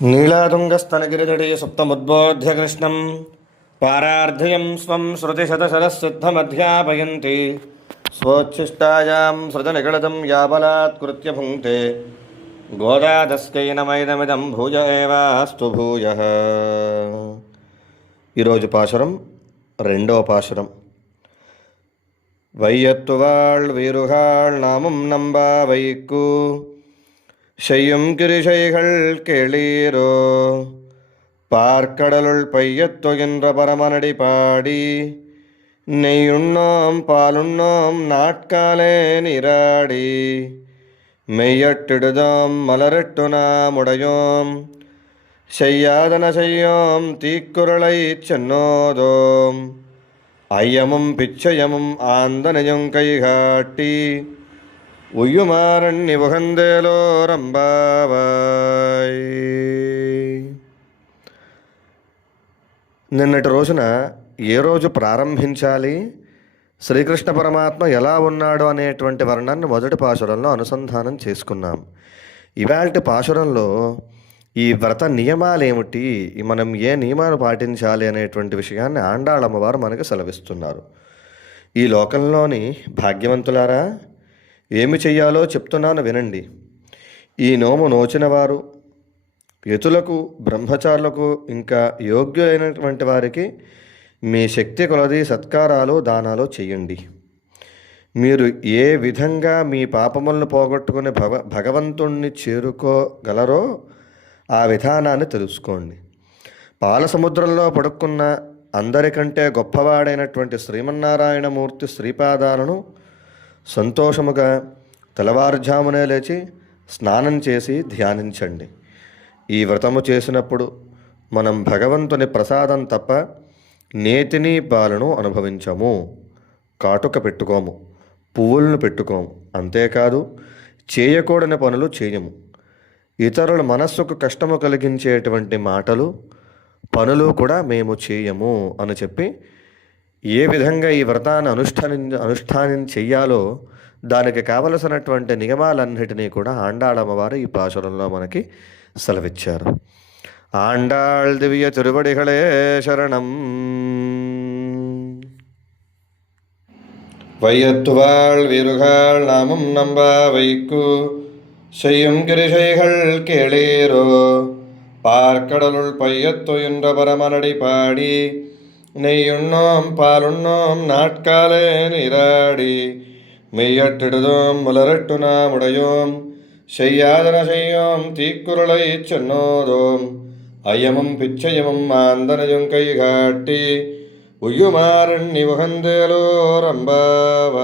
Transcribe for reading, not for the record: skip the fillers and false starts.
नीलातुङ्गस्तनगिरितटे सुप्तमुद्बोध्य कृष्णं पारार्धयं स्वं श्रुतिशतशरस्सिद्धमध्यापयन्ति स्वोच्छिष्टायां सृजनिगलितं याबलात्कृत्य भुङ्क्ते गोदादस्कै नमैदमिदं भूय एवास्तु भूयः. ఈరోజు పాశురం రెండో పాశురం. வையத்துவாள் வீருகாள் நாமும் நம்பா வைக்கு செய்யும் கிரிசைகள் கேளீரோ பார்க்கடலுள் பையத்தொகின்ற பரமனடி பாடி நெய்யுண்ணோம் பாலுண்ணோம் நாட்காலே நீராடி மெய்யட்டிடுதோம் மலரிட்டு நாமுடையோம் செய்யாதன செய்யோம் தீக்குறளை சென்னோதோம் ஐயமும் பிச்சயமும் ஆந்தனையும் கைகாட்டி ఉయ్యుమారణ్య ఉగందేలో రంబావాయ్. నిన్నటి రోజున ఏ రోజు ప్రారంభించాలి, శ్రీకృష్ణ పరమాత్మ ఎలా ఉన్నాడు అనేటువంటి వర్ణాన్ని మొదటి పాశురంలో అనుసంధానం చేసుకున్నాం. ఇవాల్టి పాశురంలో ఈ వ్రత నియమాలేమిటి, మనం ఏ నియమాలు పాటించాలి అనేటువంటి విషయాన్ని ఆండాళమ్మవారు మనకు సెలవిస్తున్నారు. ఈ లోకంలోని భాగ్యవంతులారా, ఏమి చెయ్యాలో చెప్తున్నాను వినండి. ఈ నోము నోచిన వారు యతులకు, బ్రహ్మచారులకు, ఇంకా యోగ్యులైనటువంటి వారికి మీ శక్తి కొలది సత్కారాలు, దానాలు చేయండి. మీరు ఏ విధంగా మీ పాపములను పోగొట్టుకుని భగవంతుణ్ణి చేరుకోగలరో ఆ విధానాన్ని తెలుసుకోండి. పాల సముద్రంలో పడుకున్న అందరికంటే గొప్పవాడైనటువంటి శ్రీమన్నారాయణమూర్తి శ్రీపాదాలను సంతోషముగా తెల్లవారుజామునే లేచి స్నానం చేసి ధ్యానించండి. ఈ వ్రతము చేసినప్పుడు మనం భగవంతుని ప్రసాదం తప్ప నేతిని పాలను అనుభవించము. కాటుక పెట్టుకోము, పువ్వులను పెట్టుకోము. అంతేకాదు, చేయకూడని పనులు చేయము. ఇతరుల మనస్సుకు కష్టము కలిగించేటువంటి మాటలు, పనులు కూడా మేము చేయము అని చెప్పి ఏ విధంగా ఈ వ్రతాన్ని అనుష్ఠానం చెయ్యాలో దానికి కావలసినటువంటి నియమాలన్నిటినీ కూడా ఆండాళమ్మవారు ఈ పాశురంలో మనకి సెలవిచ్చారు. ఆండాళ్ దివ్య తిరువడిகளே శరణం. வையத்துவாள் வீருகாள் நாமும் நம்பா வைக்கு செய்யும் கிரிசைகள் கேளீரோ பார்க்கடலுள் பையத்தொயின்ற பரமனடி பாடி நெய்யுண்ணோம் பாலுண்ணோம் நாட்காலே நீராடி மெய்யட்டிடுதோம் மலரட்டு நாமுடையோம் செய்யாதன செய்யோம் தீக்குறளை சென்னோதோம் ஐயமும் பிச்சயமும் ஆந்தனையும் கைகாட்டி உய்யுமாறண்ணி உகந்தேலோ ரம்பாவாய்.